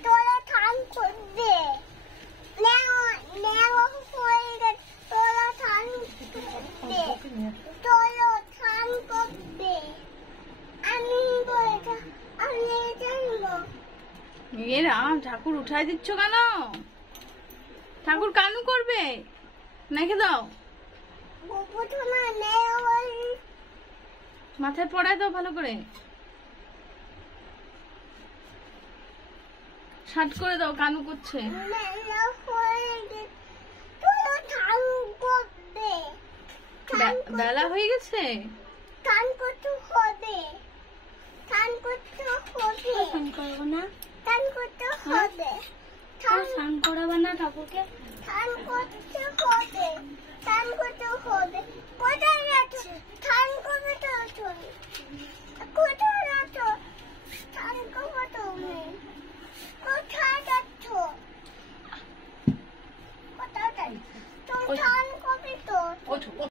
তোরা ঠান করবে তোরা ঠান করবে আমি জানবো। এ রাম, ঠাকুর উঠাই দিচ্ছ কেন? ঠাকুর কানু করবে, নাকি দাও মাথায় পড়ায় দাও ভালো করে, শার্ট করে দাও, কানু করছে। বেলা হয়ে গেছে, টান করতে হবে, টান করতে হবে, টান করবো না, টান করতে হবে, টান করাবে না ঠাকুরকে, টান করতে হবে, টান করতে হবে। কোথায় যাচ্ছ? টান করবে তো তুমি, কোথায় যাচ্ছ? টান করবে তুমি, কোথায় যাচ্ছ? কোথায় যাচ্ছ? তুমি টান করবে তো।